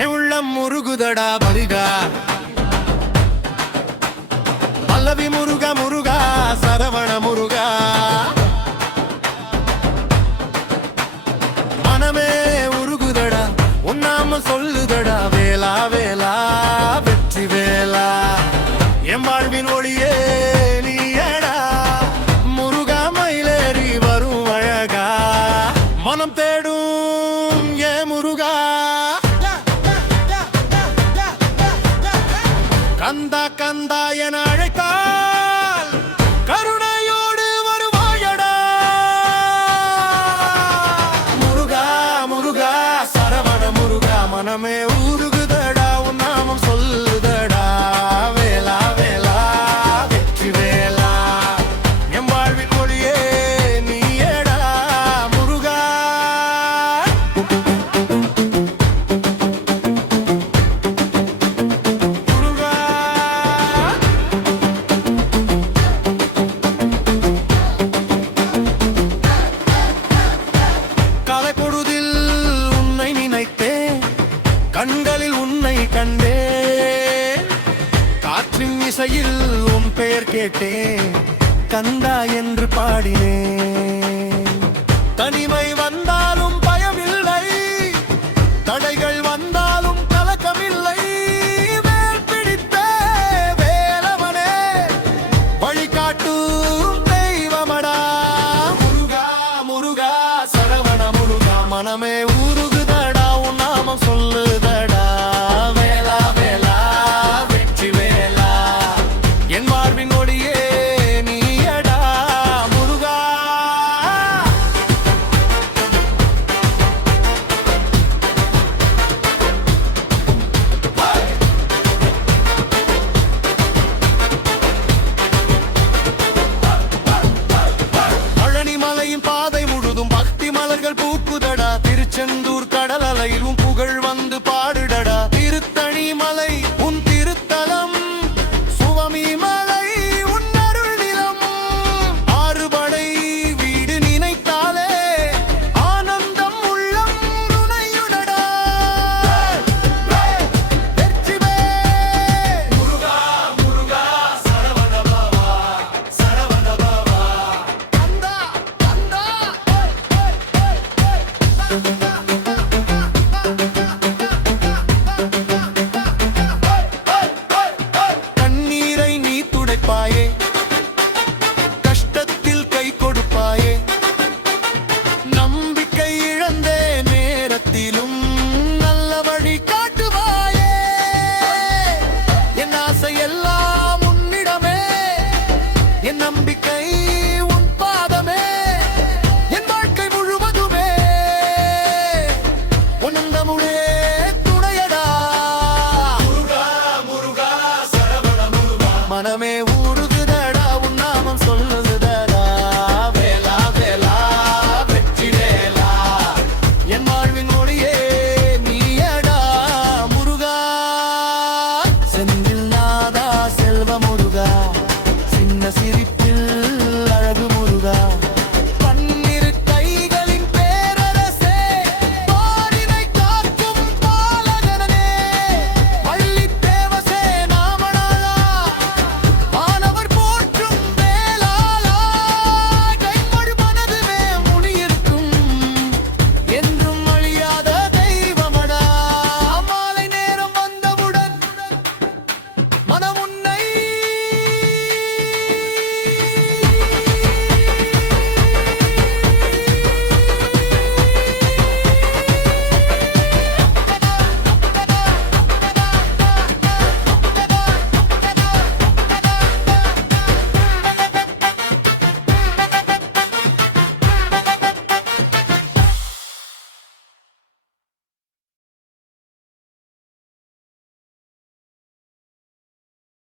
என் உள்ளம் முருகுதடா முருகா, பல்லவி முருகா முருகா சரவண முருகா. மனமே உருகுதடா உன்னாம சொல்லுதடா வேலா வேலா வெற்றி வேலா. என் வாழ்வின் ஒளியே நீயடா முருகா, மயிலேறி வரும் அழகா மனம் தேடும் ஏ முருகா. கந்தா கந்தா என அழைத்தால் கருணையோடு வருவாயடா. முருகா முருகா சரவண முருகா, மனமே ஊருகுதடா உன் நாமம் சொல்லுதடா வேலா வேலா வெற்றி வேலா. என் வாழ்வின் ஒளியே நீயடா முருகா. கலைப்பொழுதில் உன்னை நினைத்தேன், கண்களில் உன்னை கண்டேன், காற்றின் இசையில் உன் பெயர் கேட்டேன், கந்தா என்று பாடினேன். தனிமை